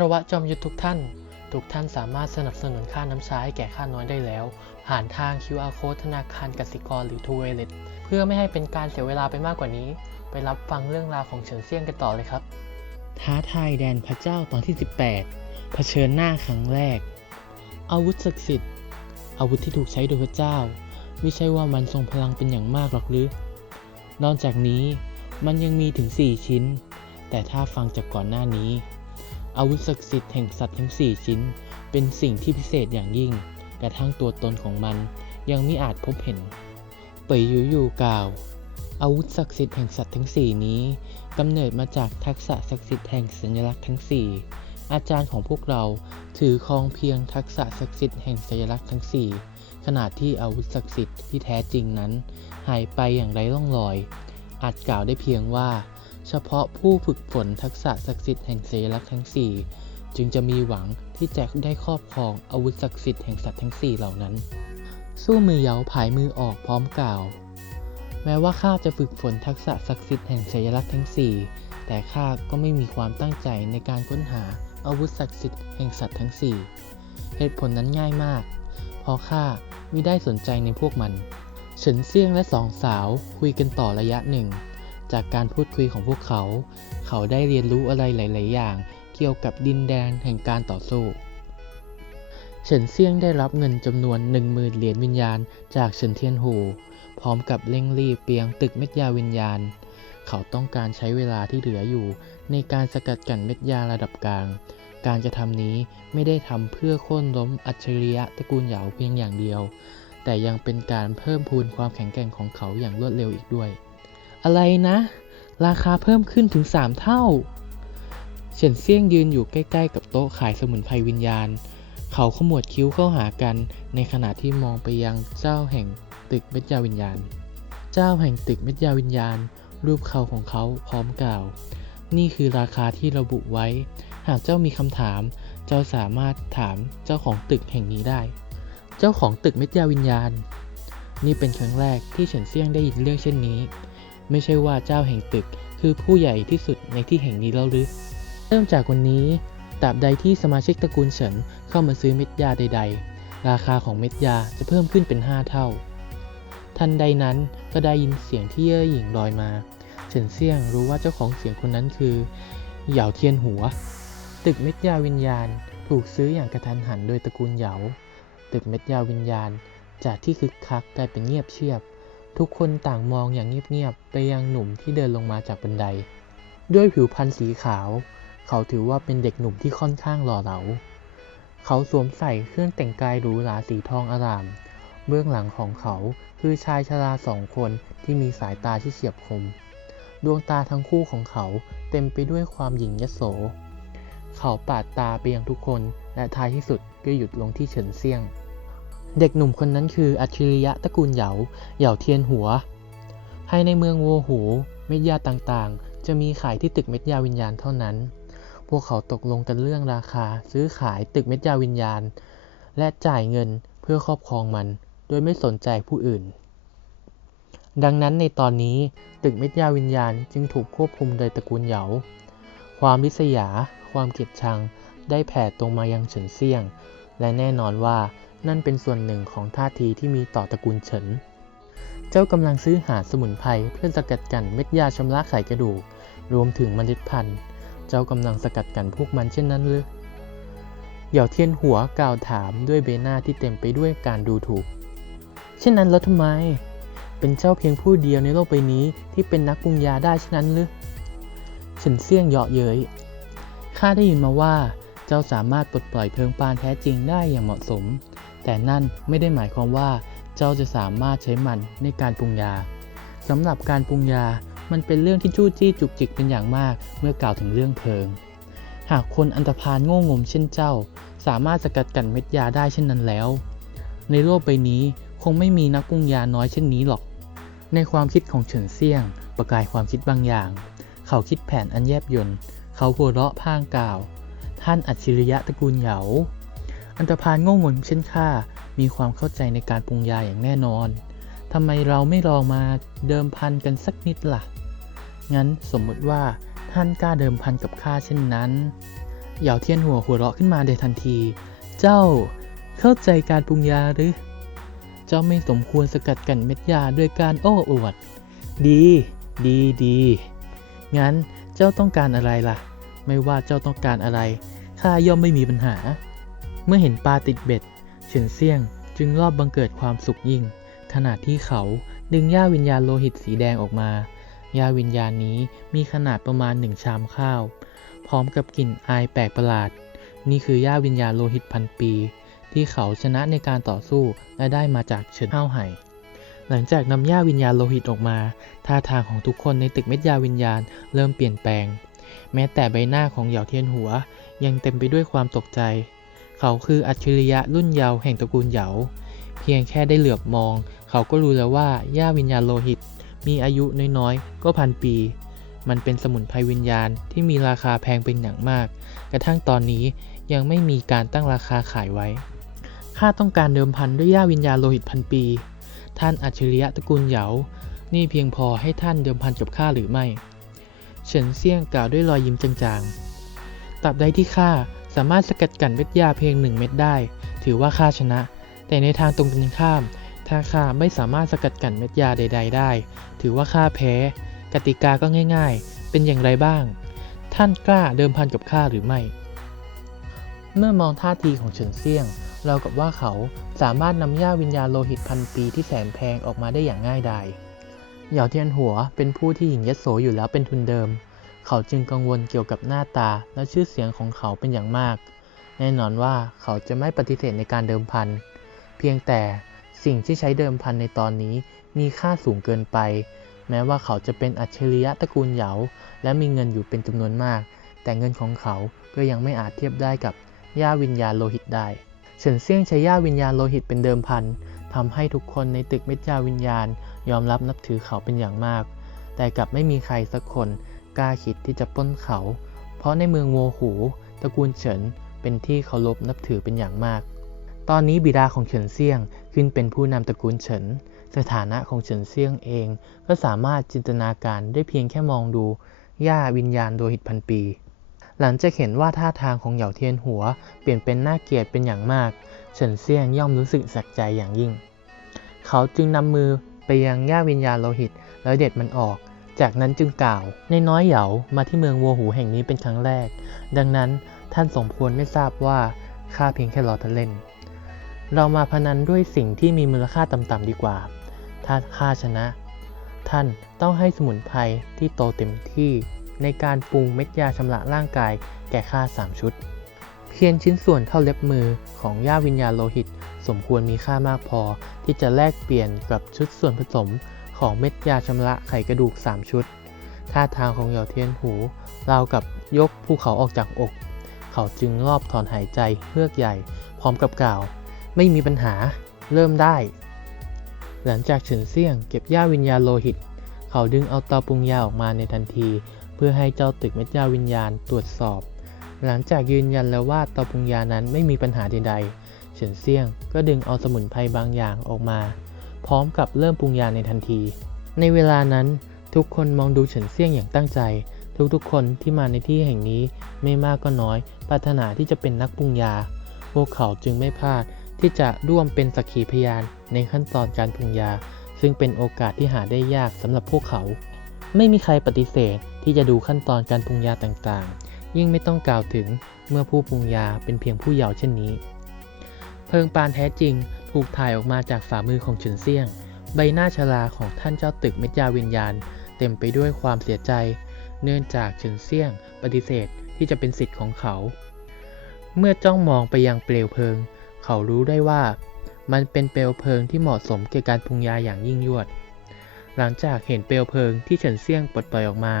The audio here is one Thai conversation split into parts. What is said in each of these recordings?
ารวะจอมยุทธทุกท่าน ทุกท่านสามารถสนับสนุนค่าน้ำชาให้แก่ข้าน้อยได้แล้ว ผ่านทาง QR Code ธนาคารกสิกรหรือ t ูเวเลตเพื่อไม่ให้เป็นการเสียเวลาไปมากกว่านี้ ไปรับฟังเรื่องราวของเฉินเซี่ยงกันต่อเลยครับ ท้าทายแดนพระเจ้าตอนที่ 18 เผชิญหน้าครั้งแรก อาวุธศักดิ์สิทธิ์ อาวุธที่ถูกใช้โดยพระเจ้า ไม่ใช่ว่ามันทรงพลังเป็นอย่างมากหรอกหรือนอกจากนี้มันยังมีถึง 4 ชิ้น แต่ถ้าฟังจากก่อนหน้านี้ อาวุธศักดิ์สิทธิ์แห่งสัตว์ทั้ง 4 ชิ้น เป็นสิ่งที่พิเศษอย่างยิ่ง กระทั่งตัวตนของมันยังไม่อาจพบเห็นเปยยูยูกล่าว อาวุธศักดิ์สิทธิ์แห่งสัตว์ทั้ง 4 นี้กำเนิดมาจากทักษะศักดิ์สิทธิ์แห่งสัญลักษณ์ทั้ง 4 อาจารย์ของพวกเราถือครองเพียงทักษะศักดิ์สิทธิ์แห่งสัญลักษณ์ทั้ง 4 ขณะที่อาวุธศักดิ์สิทธิ์ที่แท้จริงนั้น หายไปอย่างไร้ร่องรอย อาจกล่าวได้เพียงว่า เฉพาะผู้ฝึกฝนทักษะศักดิ์สิทธิ์แห่งเสัญลักษ์ทั้ง 4 จึงจะมีหวังที่จะได้ครอบครองอาวุธศักดิ์สิทธิ์แห่งสัตว์ทั้ง 4 เหล่านั้น สู้มือเยาผายมือออกพร้อมกล่าว แม้ว่าข้าจะฝึกฝนทักษะศักดิ์สิทธิ์แห่งสัญลักษณ์ทั้ง 4 แต่ข้าก็ไม่มีความตั้งใจในการค้นหาอาวุธศักดิ์สิทธิ์แห่งสัตว์ทั้ง 4 เหตุผลนั้นง่ายมาก เพราะข้าไม่ได้สนใจในพวกมันเฉินเซียงและสองสาวคุยกันต่อระยะหนึ่ง จากการพูดคุยของพวกเขา เขาได้เรียนรู้อะไรหลาย ๆ อย่าง เกี่ยวกับดินแดนแห่งการต่อสู้ เฉินเซียงได้รับเงินจำนวน 10,000 เหรียญวิญญาณ จากเฉินเทียนหู พร้อมกับเร่งรีบเปียงตึกเม็ดยาวิญญาณ เขาต้องการใช้เวลาที่เหลืออยู่ ในการสกัดกั้นเม็ดยาระดับกลาง การจะทำนี้ไม่ได้ทำเพื่อโค่นล้มอัจฉริยะตระกูลเหยาเพียงอย่างเดียว แต่ยังเป็นการเพิ่มพูนความแข็งแกร่งของเขาอย่างรวดเร็วอีกด้วย อะไรนะ ราคาเพิ่มขึ้นถึง 3 เท่า เฉินเซี่ยงยืนอยู่ใกล้ ๆ กับโต๊ะขายสมุนไพรวิญญาณ เขาขมวดคิ้วเข้าหากัน ในขณะที่มองไปยังเจ้าแห่งตึกเม็ดยาวิญญาณ เจ้าแห่งตึกเม็ดยาวิญญาณ รูปเขาของเขาพร้อมกล่าว นี่คือราคาที่ระบุไว้ หากเจ้ามีคำถาม เจ้าสามารถถามเจ้าของตึกแห่งนี้ได้ เจ้าของตึกเม็ดยาวิญญาณ นี่เป็นครั้งแรกที่เฉินเซี่ยงได้ยินเรื่องเช่นนี้ ไม่ใช่ว่าเจ้าแห่งตึก คือผู้ใหญ่ที่สุดในที่แห่งนี้แล้วหรือ เริ่มจากวันนี้ตราบใดที่สมาชิกตระกูลเฉินเข้ามาซื้อเม็ดยาใด ๆ ราคาของเม็ดยาจะเพิ่มขึ้นเป็น 5 เท่า ทันใดนั้นก็ได้ยินเสียงที่เย่อหยิ่งลอยมา เฉินเซี่ยงรู้ว่าเจ้าของเสียงคนนั้นคือเหยาเทียนหัว ตึกเม็ดยาวิญญาณถูกซื้ออย่างกระทันหันโดยตระกูลเหยา ตึกเม็ดยาวิญญาณจากที่คึกคักกลายเป็นเงียบเชียบ ทุกคนต่างมองอย่างเงียบๆไปยังหนุ่มที่เดินลงมาจากบันได ด้วยผิวพรรณสีขาว เขาถือว่าเป็นเด็กหนุ่มที่ค่อนข้างหล่อเหลา เขาสวมใส่เครื่องแต่งกายหรูหราสีทองอาราม เบื้องหลังของเขาคือชายชราสองคนที่มีสายตาที่เฉียบคม ดวงตาทั้งคู่ของเขาเต็มไปด้วยความหยิ่งยโส เขาปาดตาไปยังทุกคนและท้ายที่สุดก็หยุดลงที่เฉินเซียง เด็กหนุ่มคนนั้นคืออัจฉริยะตระกูลเหยาเหยาเทียนหัวภายในเมืองโวหูเม็ดยาต่างๆ จะมีขายที่ตึกเม็ดยาวิญญาณเท่านั้น พวกเขาตกลงกันเรื่องราคาซื้อขายตึกเม็ดยาวิญญาณ และจ่ายเงินเพื่อครอบครองมัน โดยไม่สนใจผู้อื่น ดังนั้นในตอนนี้ตึกเม็ดยาวิญญาณจึงถูกควบคุมโดยตระกูลเหยา ความริษยา ความเกลียดชังได้แผ่ตรงมายังเฉินเซี่ยง และแน่นอนว่า นั่นเป็นส่วนหนึ่งของท่าทีที่มีต่อตระกูลเฉิน เจ้ากำลังซื้อหาสมุนไพรเพื่อสกัดกั้นเม็ดยาชำระไขกระดูก รวมถึงเมล็ดพันธุ์ เจ้ากำลังสกัดกั้นพวกมันเช่นนั้นหรือเหย่าเทียนหัวกล่าวถามด้วยใบหน้าที่เต็มไปด้วยการดูถูก เช่นนั้นแล้วทำไม เป็นเจ้าเพียงผู้เดียวในโลกใบนี้ที่เป็นนักปรุงยาได้เช่นนั้นหรือเฉินเซี่ยงเยาะเย้ยข้าได้ยินมาว่า เจ้าสามารถปลดปล่อยเพลิงปานแท้จริงได้อย่างเหมาะสม แต่นั่นไม่ได้หมายความว่าเจ้าจะสามารถใช้มันในการปรุงยาสำหรับการปรุงยา มันเป็นเรื่องที่จู้จี้จุกจิกเป็นอย่างมากเมื่อกล่าวถึงเรื่องเพลิง หากคนอันธพาลโง่งมเช่นเจ้า สามารถสกัดกั้นเม็ดยาได้เช่นนั้นแล้ว ในโลกใบนี้คงไม่มีนักปรุงยาน้อยเช่นนี้หรอก ในความคิดของเฉินเซี่ยง ประกายความคิดบางอย่าง เขาคิดแผนอันแยบยลเขาหัวเราะพางกล่าว ท่านอัจฉริยะตระกูลเหยา อันธพาลโง่งมเช่นข้ามีความเข้าใจในการปรุงยาอย่างแน่นอนทำไมเราไม่ลองมาเดิมพันกันสักนิดล่ะ งั้นสมมติว่าท่านกล้าเดิมพันกับข้าเช่นนั้นเหยาเทียนหัวหัวเราะขึ้นมาในทันที เจ้าเข้าใจการปรุงยาหรือ เจ้าไม่สมควรสกัดกันเม็ดยาด้วยการโอ้อวด ดี ดีดี งั้นเจ้าต้องการอะไรล่ะ ไม่ว่าเจ้าต้องการอะไร ข้าย่อมไม่มีปัญหา มื่อเห็นปลาติดเบ็ด เฉินเซียงจึงรอบบังเกิดความสุขยิ่ง ขณะที่เขาดึงหญ้าวิญญาณโลหิตสีแดงออกมาหญ้าวิญญาณนี้มีขนาดประมาณหนึ่งชามข้าว พร้อมกับกลิ่นอายแปลกประหลาด นี่คือหญ้าวิญญาณโลหิตพันปี ที่เขาชนะในการต่อสู้และได้มาจากเฉินเฮาไห่หลังจากนำหญ้าวิญญาณโลหิตออกมา ท่าทางของทุกคนในตึกเม็ดยาวิญญาณเริ่มเปลี่ยนแปลง แม้แต่ใบหน้าของเหยาเทียนหัวยังเต็มไปด้วยความตกใจ เขาคืออัจฉริยะรุ่นเยาว์แห่งตระกูลเหยา เพียงแค่ได้เหลือบมอง เขาก็รู้แล้วว่าหญ้าวิญญาณโลหิต มีอายุน้อยๆ ก็พันปี มันเป็นสมุนไพรวิญญาณที่มีราคาแพงเป็นอย่างมาก กระทั่งตอนนี้ยังไม่มีการตั้งราคาขายไว้ ข้าต้องการเดิมพันด้วยหญ้าวิญญาณโลหิตพันปี ท่านอัจฉริยะตระกูลเหยา นี่เพียงพอให้ท่านเดิมพันกับข้าหรือไม่ เฉินเซี่ยงกล่าวด้วยรอยยิ้มจางๆตราบใดที่ข้า สามารถสกัดกั้นเม็ดยาเพียงหนึ่งเม็ดได้ ถือว่าข้าชนะ แต่ในทางตรงกันข้ามถ้าข้าไม่สามารถสกัดกั้นเม็ดยาใด ๆ ได้ ถือว่าข้าแพ้ กติกาก็ง่าย ๆ เป็นอย่างไรบ้าง ท่านกล้าเดิมพันกับข้าหรือไม่ เมื่อมองท่าทีของเฉินเซี่ยง เรากับว่าเขาสามารถนำหญ้าวิญญาโลหิตพันปีที่แสนแพงออกมาได้อย่างง่ายดายเหยาเทียนหัวเป็นผู้ที่หญิงยโสอยู่แล้วเป็นทุนเดิม เขาจึงกังวลเกี่ยวกับหน้าตาและชื่อเสียงของเขาเป็นอย่างมาก แน่นอนว่าเขาจะไม่ปฏิเสธในการเดิมพัน เพียงแต่สิ่งที่ใช้เดิมพันในตอนนี้มีค่าสูงเกินไป แม้ว่าเขาจะเป็นอัจฉริยะตระกูลเหยาและมีเงินอยู่เป็นจำนวนมาก แต่เงินของเขาก็ยังไม่อาจเทียบได้กับหญ้าวิญญาโลหิตได้เฉินเซี่ยงใช้หญ้าวิญญาโลหิตเป็นเดิมพันทำให้ทุกคนในตึกเม็ดยาวิญญาณ ยอมรับนับถือเขาเป็นอย่างมาก แต่กลับไม่มีใครสักคน กล้าคิดที่จะปล้นเขา เพราะในเมืองโวหูตระกูลเฉินเป็นที่เคารพนับถือเป็นอย่างมาก ตอนนี้บิดาของเฉินเซียงขึ้นเป็นผู้นำตระกูลเฉิน สถานะของเฉินเซียงเอง ก็สามารถจินตนาการได้เพียงแค่มองดูหญ้าวิญญาณโดยหิตพันปี หลังจากเห็นว่าท่าทางของเหยาเทียนหัว เปลี่ยนเป็นน่าเกลียดเป็นอย่างมาก เฉินเซียงย่อมรู้สึกสักใจอย่างยิ่ง เขาจึงนำมือไปยังหญ้าวิญญาณโลหิตแล้วเด็ดมันออก จากนั้นจึงกล่าวในน้อยเหยามาที่เมืองวัวหูแห่งนี้เป็นครั้งแรก ดังนั้นท่านสมควรไม่ทราบว่าข้าเพียงแค่รอท่านเล่น เรามาพนันด้วยสิ่งที่มีมูลค่าต่ำๆดีกว่า ถ้าข้าชนะ ท่านต้องให้สมุนไพรที่โตเต็มที่ในการปรุงเม็ดยาชำระร่างกายแก่ข้าสามชุด เพียงชิ้นส่วนเท่าเล็บมือของย่าวิญญาโลหิต สมควรมีค่ามากพอที่จะแลกเปลี่ยนกับชุดส่วนผสม ของเม็ดยาชำระไขกระดูก 3 ชุด ท่าทางของเหยาเทียนหูราวกับยกภูเขาออกจากอก เขาจึงรอบถอนหายใจเฮือกใหญ่ พร้อมกับกล่าว ไม่มีปัญหา เริ่มได้ หลังจากเฉินเซี่ยงเก็บย่าวิญญาโลหิต เขาดึงเอาเตาปรุงยาออกมาในทันที เพื่อให้เจ้าตึกเม็ดยาวิญญาณตรวจสอบ หลังจากยืนยันแล้วว่าเตาปรุงยานั้นไม่มีปัญหาใดๆเฉินเซี่ยงก็ดึงเอาสมุนไพรบางอย่างออกมา พร้อมกับเริ่มปรุงยาในทันที ในเวลานั้นทุกคนมองดูเฉินเซี่ยงอย่างตั้งใจ ทุกๆ คนที่มาในที่แห่งนี้ไม่มากก็น้อย ปรารถนาที่จะเป็นนักปรุงยา พวกเขาจึงไม่พลาดที่จะร่วมเป็นสักขีพยานในขั้นตอนการปรุงยา ซึ่งเป็นโอกาสที่หาได้ยากสำหรับพวกเขา ไม่มีใครปฏิเสธที่จะดูขั้นตอนการปรุงยาต่างๆ ยิ่งไม่ต้องกล่าวถึงเมื่อผู้ปรุงยาเป็นเพียงผู้เยาว์เช่นนี้ เพลิงปานแท้จริง ถูกถ่ายออกมาจากฝ่ามือของเฉินเซี่ยง ใบหน้าชราของท่านเจ้าตึกเม็ดยาวิญญาณ เต็มไปด้วยความเสียใจ เนื่องจากเฉินเซี่ยง ปฏิเสธที่จะเป็นสิทธิ์ของเขา เมื่อจ้องมองไปยังเปลวเพลิง เขารู้ได้ว่า มันเป็นเปลวเพลิงที่เหมาะสมแก่การปรุงยาอย่างยิ่งยวด หลังจากเห็นเปลวเพลิงที่เฉินเซี่ยงปลดปล่อยออกมา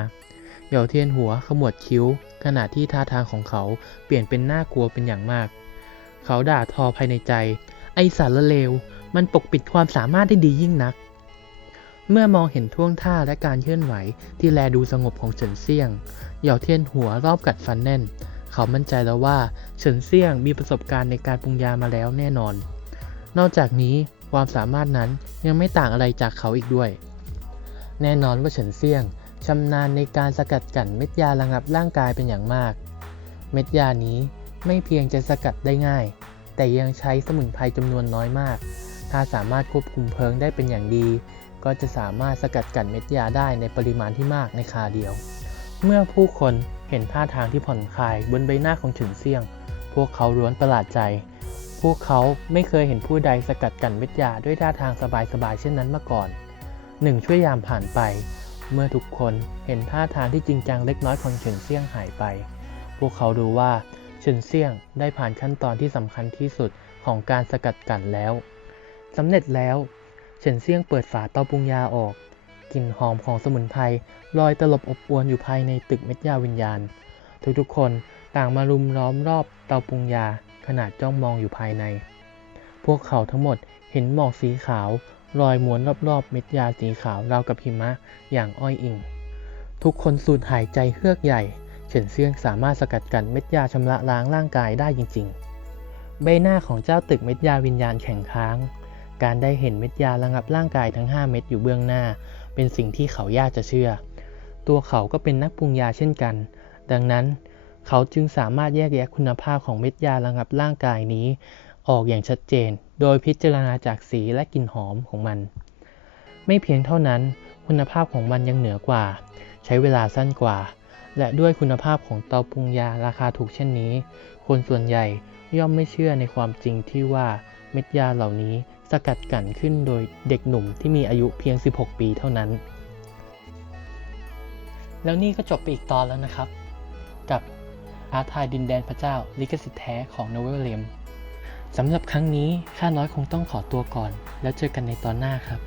เหยาเทียนหัวขมวดคิ้ว ขณะที่ท่าทางของเขาเปลี่ยนเป็นน่ากลัวเป็นอย่างมาก เขาด่าทอภายในใจ ไอสารละเลว มันปกปิดความสามารถได้ดียิ่งนัก เมื่อมองเห็นท่วงท่าและการเคลื่อนไหวที่แลดูสงบของเฉินเซียง เหยาเทียนหัวรอบกัดฟันแน่น เขามั่นใจแล้วว่าเฉินเซียงมีประสบการณ์ในการปรุงยามาแล้วแน่นอน นอกจากนี้ความสามารถนั้นยังไม่ต่างอะไรจากเขาอีกด้วย แน่นอนว่าเฉินเซียงชำนาญในการสกัดกั้นเม็ดยาระงับร่างกายเป็นอย่างมาก เม็ดยานี้ไม่เพียงจะสกัดได้ง่าย แต่ยังใช้สมุนไพรจำนวนน้อยมาก ถ้าสามารถควบคุมเพลิงได้เป็นอย่างดี ก็จะสามารถสกัดกั้นเม็ดยาได้ในปริมาณที่มากในคาเดียว เมื่อผู้คนเห็นท่าทางที่ผ่อนคลายบนใบหน้าของฉุนเซี่ยง พวกเขาล้วนประหลาดใจ พวกเขาไม่เคยเห็นผู้ใดสกัดกั้นเม็ดยาด้วยท่าทางสบายๆเช่นนั้นมาก่อนหนึ่งช่วยยามผ่านไป เมื่อทุกคนเห็นท่าทางที่จริงจังเล็กน้อยของเฉินเซี่ยงหายไป พวกเขารู้ว่า เฉินเซี่ยงได้ผ่านขั้นตอนที่สำคัญที่สุดของการสกัดกั้นแล้วสำเร็จแล้วเฉินเซี่ยงเปิดฝาเตาปรุงยาออกกลิ่นหอมของสมุนไพรลอยตลบอบอวนอยู่ภายในตึกเม็ดยาวิญญาณ ทุกๆคนต่างมารุมล้อมรอบเตาปรุงยาขนาดจ้องมองอยู่ภายใน พวกเขาทั้งหมดเห็นหมอกสีขาวลอยม้วนรอบๆ เม็ดยาสีขาวราวกับหิมะอย่างอ้อยอิง ทุกคนสูดหายใจเฮือกใหญ่ เฉินเซี่ยงสามารถสกัดกั้นเม็ดยาชำระล้างร่างกายได้จริง ๆ ใบหน้าของเจ้าตึกเม็ดยาวิญญาณแข็งค้าง การได้เห็นเม็ดยาระงับร่างกายทั้ง 5 เม็ดอยู่เบื้องหน้า เป็นสิ่งที่เขายากจะเชื่อ ตัวเขาก็เป็นนักปรุงยาเช่นกัน ดังนั้นเขาจึงสามารถแยกแยะคุณภาพของเม็ดยาระงับร่างกายนี้ ออกอย่างชัดเจน โดยพิจารณาจากสีและกลิ่นหอมของมัน ไม่เพียงเท่านั้น คุณภาพของมันยังเหนือกว่า ใช้เวลาสั้นกว่า และด้วยคุณภาพของเตาปรุงยาราคาถูกเช่นนี้ คนส่วนใหญ่ย่อมไม่เชื่อในความจริงที่ว่าเม็ดยาเหล่านี้สกัดกั้นขึ้นโดยเด็กหนุ่มที่มีอายุเพียง 16 ปีเท่านั้น แล้วนี่ก็จบไปอีกตอนแล้วนะครับ กับอาทายดินแดนพระเจ้าลิขสิทธิ์แท้ของโนเวลเลมสำหรับครั้งนี้ข้าน้อยคงต้องขอตัวก่อน แล้วเจอกันในตอนหน้าครับ